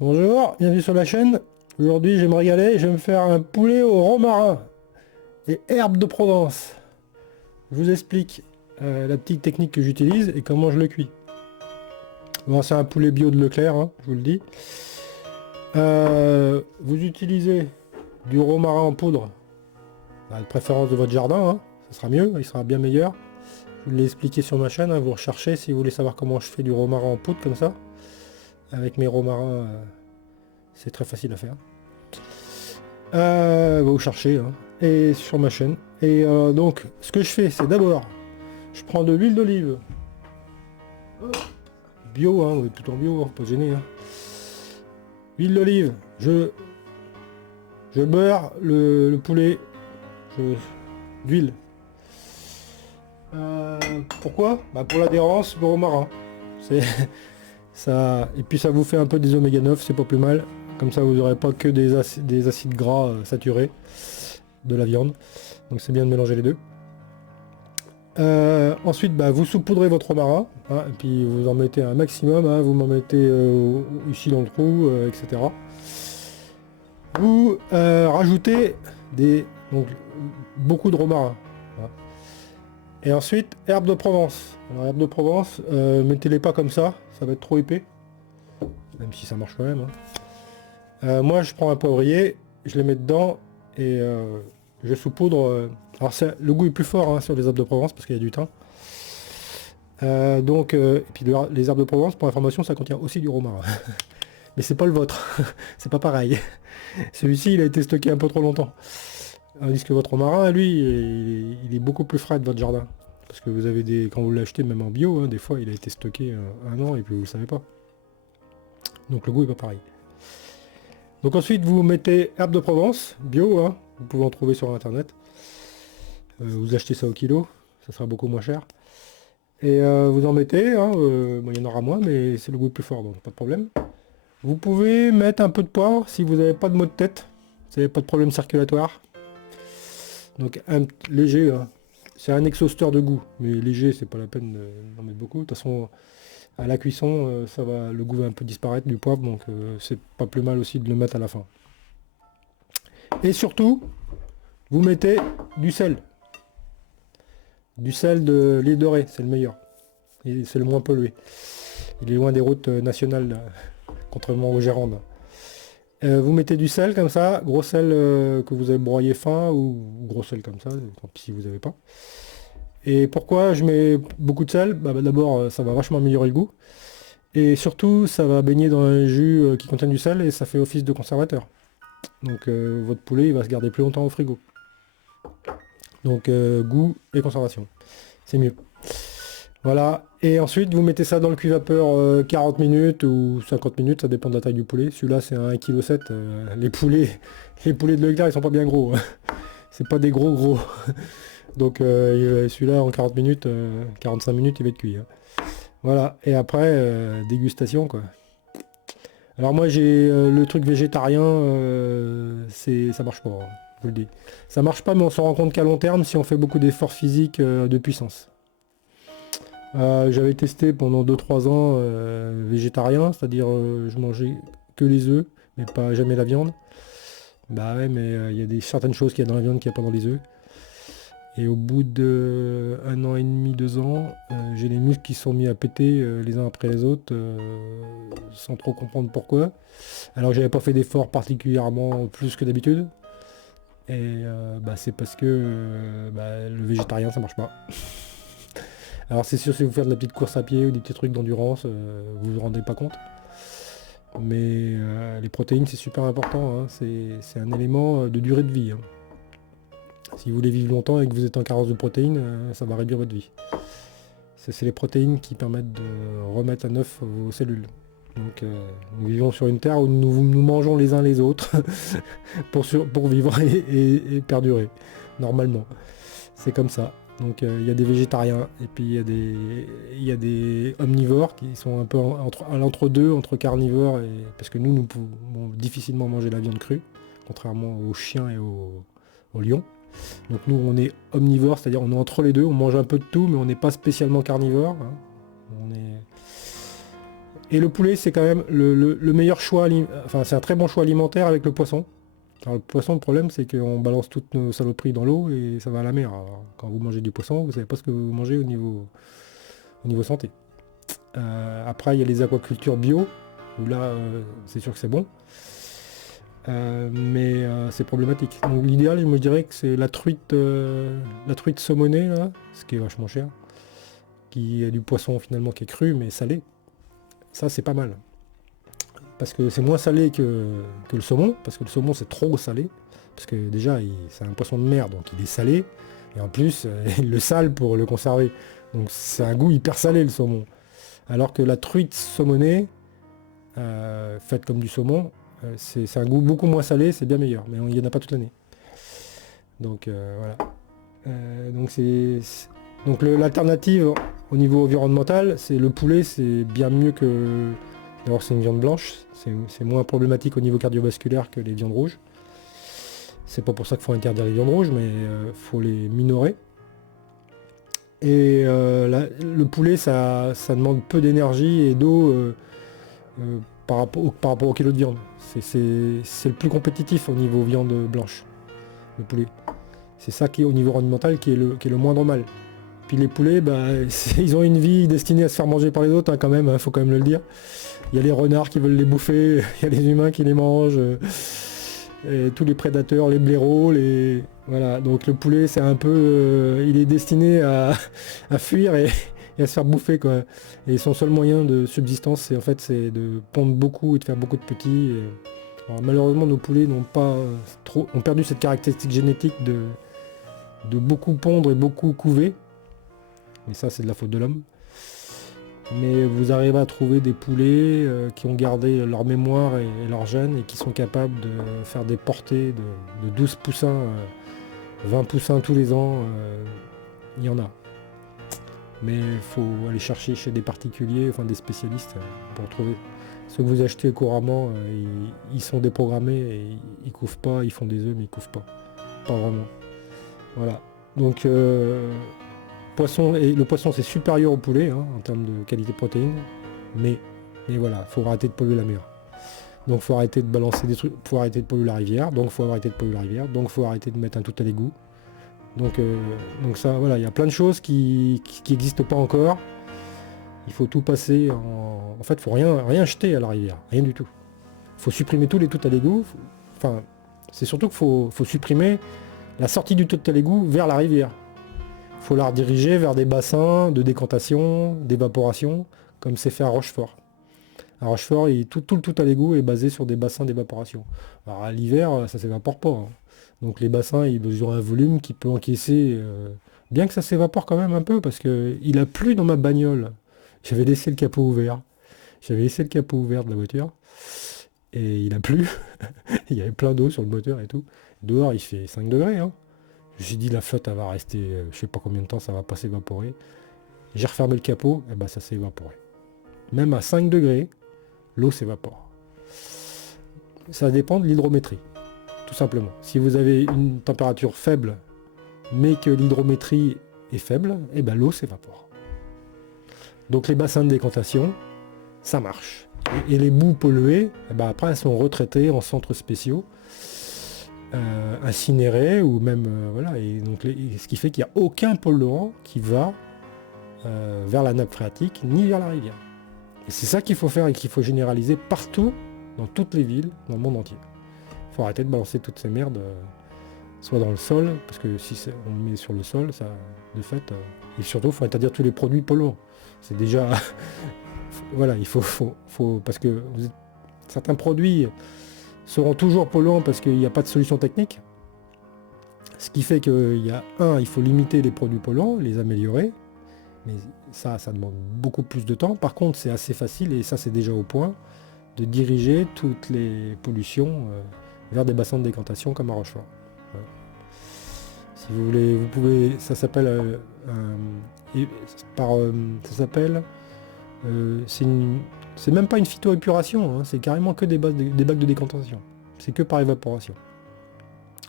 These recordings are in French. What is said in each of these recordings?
Bonjour, bienvenue sur la chaîne. Aujourd'hui, je vais me régaler, je vais me faire un poulet au romarin et herbes de Provence. Je vous explique la petite technique que j'utilise et comment je le cuis. Bon, c'est un poulet bio de Leclerc, hein, je vous le dis. Vous utilisez du romarin en poudre, de préférence de votre jardin, hein, ça sera mieux, il sera bien meilleur. Je vous l'ai expliqué sur ma chaîne, hein, vous recherchez si vous voulez savoir comment je fais du romarin en poudre comme ça. Avec mes romarins, c'est très facile à faire. Vous cherchez hein, et sur ma chaîne. Et donc ce que je fais, c'est d'abord je prends de l'huile d'olive bio, hein, tout en bio, hein, pas gêné. Hein. Huile d'olive, je beurre le poulet d'huile. Pourquoi bah pour l'adhérence au romarin. C'est ça, et puis ça vous fait un peu des oméga 9, c'est pas plus mal. Comme ça vous n'aurez pas que des acides gras saturés de la viande. Donc c'est bien de mélanger les deux. Ensuite, bah, vous saupoudrez votre romarin, hein, et puis vous en mettez un maximum, hein, vous m'en mettez ici dans le trou, etc. Vous rajoutez donc, beaucoup de romarin. Hein. Et ensuite, herbes de Provence. Alors, herbes de Provence, mettez-les pas comme ça va être trop épais, même si ça marche quand même. Hein. Moi, je prends un poivrier, je les mets dedans et je saupoudre. Alors le goût est plus fort hein, sur les herbes de Provence parce qu'il y a du thym. Et puis les herbes de Provence, pour information, ça contient aussi du romarin. Mais c'est pas le vôtre, c'est pas pareil. Celui-ci, il a été stocké un peu trop longtemps. Tandis que votre romarin, lui, il est beaucoup plus frais de votre jardin. Parce que vous avez quand vous l'achetez, même en bio, hein, des fois, il a été stocké un an et puis vous le savez pas. Donc le goût est pas pareil. Donc ensuite, vous mettez herbes de Provence, bio, hein, vous pouvez en trouver sur internet. Vous achetez ça au kilo, ça sera beaucoup moins cher. Et vous en mettez, hein, bon, il y en aura moins, mais c'est le goût plus fort, donc pas de problème. Vous pouvez mettre un peu de poivre si vous n'avez pas de maux de tête, si vous n'avez pas de problème circulatoire. Donc un léger, hein. C'est un exhausteur de goût, mais léger, c'est pas la peine d'en mettre beaucoup. De toute façon, à la cuisson, le goût va un peu disparaître du poivre, donc c'est pas plus mal aussi de le mettre à la fin. Et surtout, vous mettez du sel. Du sel de l'île de Ré, c'est le meilleur. Et c'est le moins pollué. Il est loin des routes nationales, contrairement aux Gironde. Vous mettez du sel comme ça, gros sel que vous avez broyé fin, ou gros sel comme ça, tant pis si vous n'avez pas. Et pourquoi je mets beaucoup de sel d'abord, ça va vachement améliorer le goût. Et surtout, ça va baigner dans un jus qui contient du sel et ça fait office de conservateur. Donc votre poulet, il va se garder plus longtemps au frigo. Donc goût et conservation, c'est mieux. Voilà, et ensuite vous mettez ça dans le cuit-vapeur 40 minutes ou 50 minutes, ça dépend de la taille du poulet. Celui-là c'est un 1,7 kg. Les poulets de Leclerc ils sont pas bien gros. Hein. C'est pas des gros. Donc celui-là en 40 minutes, 45 minutes il va être cuit. Hein. Voilà, et après dégustation quoi. Alors moi j'ai le truc végétarien, ça marche pas. Hein. Je vous le dis. Ça marche pas, mais on se rend compte qu'à long terme, si on fait beaucoup d'efforts physiques de puissance. J'avais testé pendant 2-3 ans végétarien, c'est-à-dire je mangeais que les œufs, mais pas jamais la viande. Bah ouais, mais il y a certaines choses qu'il y a dans la viande qu'il n'y a pas dans les œufs. Et au bout de 1 an et demi, 2 ans, j'ai les muscles qui sont mis à péter les uns après les autres, sans trop comprendre pourquoi. Alors j'avais pas fait d'efforts particulièrement plus que d'habitude. Et c'est parce que le végétarien ça marche pas. Alors c'est sûr si vous faites de la petite course à pied ou des petits trucs d'endurance, vous vous rendez pas compte. Mais les protéines c'est super important, hein. C'est un élément de durée de vie. Hein. Si vous voulez vivre longtemps et que vous êtes en carence de protéines, ça va réduire votre vie. C'est les protéines qui permettent de remettre à neuf vos cellules. Donc nous vivons sur une terre où nous mangeons les uns les autres pour vivre et perdurer, normalement. C'est comme ça. Donc il y a des végétariens et puis il y a des omnivores qui sont un peu à l'entre-deux, entre carnivores, parce que nous pouvons difficilement manger la viande crue, contrairement aux chiens et aux lions. Donc nous on est omnivore, c'est-à-dire on est entre les deux, on mange un peu de tout, mais on n'est pas spécialement carnivore. Hein. Et le poulet, c'est quand même le meilleur choix, enfin c'est un très bon choix alimentaire avec le poisson. Alors le poisson, le problème, c'est qu'on balance toutes nos saloperies dans l'eau et ça va à la mer. Alors, quand vous mangez du poisson, vous savez pas ce que vous mangez au niveau santé. Après, il y a les aquacultures bio, où là, c'est sûr que c'est bon. Mais c'est problématique. Donc l'idéal, je me dirais que c'est la truite saumonée, là, ce qui est vachement cher, qui est du poisson finalement qui est cru mais salé. Ça, c'est pas mal. Parce que c'est moins salé que le saumon, parce que le saumon c'est trop salé. Parce que déjà, c'est un poisson de mer, donc il est salé. Et en plus, il le sale pour le conserver. Donc c'est un goût hyper salé le saumon. Alors que la truite saumonée, faite comme du saumon, c'est un goût beaucoup moins salé, c'est bien meilleur. Mais il n'y en a pas toute l'année. Donc voilà. Donc l'alternative au niveau environnemental, c'est le poulet, c'est bien mieux que... D'abord c'est une viande blanche, c'est moins problématique au niveau cardiovasculaire que les viandes rouges. C'est pas pour ça qu'il faut interdire les viandes rouges, mais faut les minorer. Et le poulet, ça demande peu d'énergie et d'eau par rapport au kilo de viande. C'est le plus compétitif au niveau viande blanche, le poulet. C'est ça qui est au niveau environnemental qui est le moindre mal. Puis les poulets, ils ont une vie destinée à se faire manger par les autres, hein, quand même, faut quand même le dire. Il y a les renards qui veulent les bouffer, il y a les humains qui les mangent, et tous les prédateurs, les blaireaux, voilà. Donc le poulet, c'est un peu, il est destiné à fuir et à se faire bouffer, quoi. Et son seul moyen de subsistance, c'est de pondre beaucoup et de faire beaucoup de petits. Alors, malheureusement, nos poulets ont perdu cette caractéristique génétique de beaucoup pondre et beaucoup couver. Mais ça, c'est de la faute de l'homme. Mais vous arrivez à trouver des poulets qui ont gardé leur mémoire et leur gène et qui sont capables de faire des portées de 12 poussins, 20 poussins tous les ans. Il y en a. Mais il faut aller chercher chez des particuliers, enfin des spécialistes, pour trouver. Ceux que vous achetez couramment, ils sont déprogrammés et ils couvent pas, ils font des œufs mais ils couvent pas. Pas vraiment. Voilà. Donc le poisson c'est supérieur au poulet, hein, en termes de qualité de protéines, mais voilà, faut arrêter de polluer la mer. Donc faut arrêter de balancer des trucs, faut arrêter de polluer la rivière, donc faut arrêter de polluer la rivière, donc faut arrêter de mettre un tout à l'égout. Donc ça, voilà, il y a plein de choses qui n'existent pas encore. Il faut tout passer en fait, faut rien jeter à la rivière, rien du tout. Il faut supprimer tous les tout à l'égout. Enfin, c'est surtout qu'il faut supprimer la sortie du tout à l'égout vers la rivière. Il faut la rediriger vers des bassins de décantation, d'évaporation, comme c'est fait à Rochefort. À Rochefort, tout le tout à l'égout est basé sur des bassins d'évaporation. Alors à l'hiver, ça s'évapore pas, hein. Donc les bassins, ils ont un volume qui peut encaisser, bien que ça s'évapore quand même un peu, parce qu'il a plu dans ma bagnole. J'avais laissé le capot ouvert. J'avais laissé le capot ouvert de la voiture. Et il a plu. Il y avait plein d'eau sur le moteur et tout. Dehors, il fait 5 degrés, hein. Je me suis dit, la flotte, elle va rester, je sais pas combien de temps, ça va pas s'évaporer. J'ai refermé le capot, et ça s'est évaporé. Même à 5 degrés, l'eau s'évapore. Ça dépend de l'hydrométrie, tout simplement. Si vous avez une température faible, mais que l'hydrométrie est faible, l'eau s'évapore. Donc les bassins de décantation, ça marche. Et les boues polluées, après, elles sont retraitées en centres spéciaux, incinérés, ou même, voilà. Et donc, ce qui fait qu'il n'y a aucun polluant qui va vers la nappe phréatique, ni vers la rivière. Et c'est ça qu'il faut faire et qu'il faut généraliser partout, dans toutes les villes, dans le monde entier. Il faut arrêter de balancer toutes ces merdes, soit dans le sol, parce que si on le met sur le sol, ça, de fait, et surtout, il faut interdire tous les produits polluants. C'est déjà... voilà, il faut parce que certains produits seront toujours polluants parce qu'il n'y a pas de solution technique. Ce qui fait il faut limiter les produits polluants, les améliorer. Mais ça demande beaucoup plus de temps. Par contre, c'est assez facile, et ça c'est déjà au point, de diriger toutes les pollutions vers des bassins de décantation comme à Rochefort. Voilà. Si vous voulez, vous pouvez, ça s'appelle c'est même pas une phytoépuration, hein, c'est carrément que des bacs de décantation. C'est que par évaporation.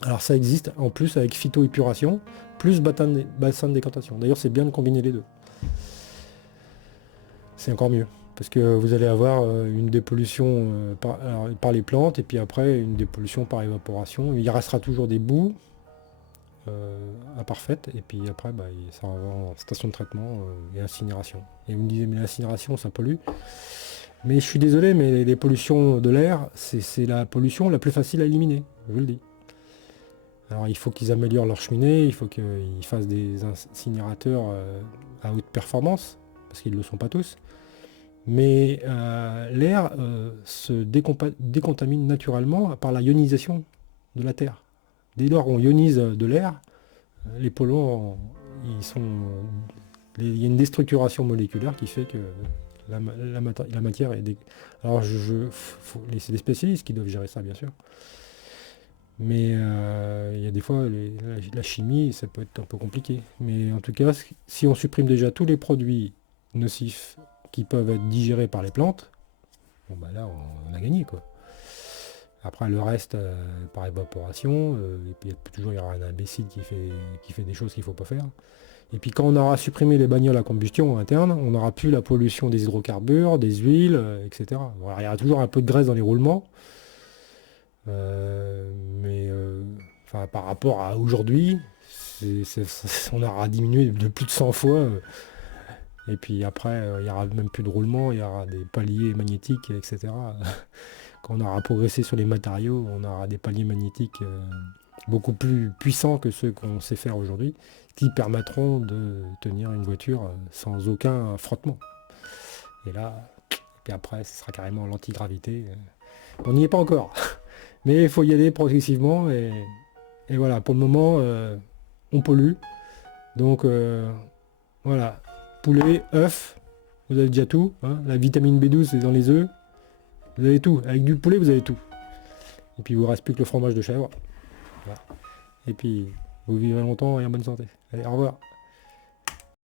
Alors ça existe en plus avec phytoépuration, plus bassin de décantation. D'ailleurs c'est bien de combiner les deux. C'est encore mieux. Parce que vous allez avoir une dépollution par les plantes, et puis après une dépollution par évaporation. Il restera toujours des boues imparfaites, et puis après ça va en station de traitement et incinération. Et vous me disiez, mais l'incinération ça pollue. Mais je suis désolé, mais les pollutions de l'air, c'est la pollution la plus facile à éliminer, je vous le dis. Alors il faut qu'ils améliorent leur cheminée, il faut qu'ils fassent des incinérateurs à haute performance, parce qu'ils ne le sont pas tous. Mais l'air se décontamine naturellement par la ionisation de la Terre. Dès lors qu'on ionise de l'air, les polluants, il y a une déstructuration moléculaire qui fait que la matière est... Alors c'est des spécialistes qui doivent gérer ça, bien sûr. Mais il y a des fois, la chimie, ça peut être un peu compliqué. Mais en tout cas, si on supprime déjà tous les produits nocifs qui peuvent être digérés par les plantes, bon bah là, on a gagné, quoi. Après, le reste, par évaporation, et puis toujours il y aura un imbécile qui fait des choses qu'il ne faut pas faire. Et puis quand on aura supprimé les bagnoles à combustion interne, on n'aura plus la pollution des hydrocarbures, des huiles, etc. Alors, il y aura toujours un peu de graisse dans les roulements, mais enfin, par rapport à aujourd'hui, on aura diminué de plus de 100 fois. Et puis après, il n'y aura même plus de roulement, il y aura des paliers magnétiques, etc. Quand on aura progressé sur les matériaux, on aura des paliers magnétiques beaucoup plus puissants que ceux qu'on sait faire aujourd'hui, qui permettront de tenir une voiture sans aucun frottement. Et là, puis après, ce sera carrément l'antigravité. On n'y est pas encore. Mais il faut y aller progressivement. Et voilà, pour le moment, on pollue. Donc voilà, poulet, œufs, vous avez déjà tout. Hein. La vitamine B12, c'est dans les œufs. Vous avez tout. Avec du poulet, vous avez tout. Et puis, il vous reste plus que le fromage de chèvre. Voilà. Et puis, vous vivez longtemps et en bonne santé. Allez, au revoir.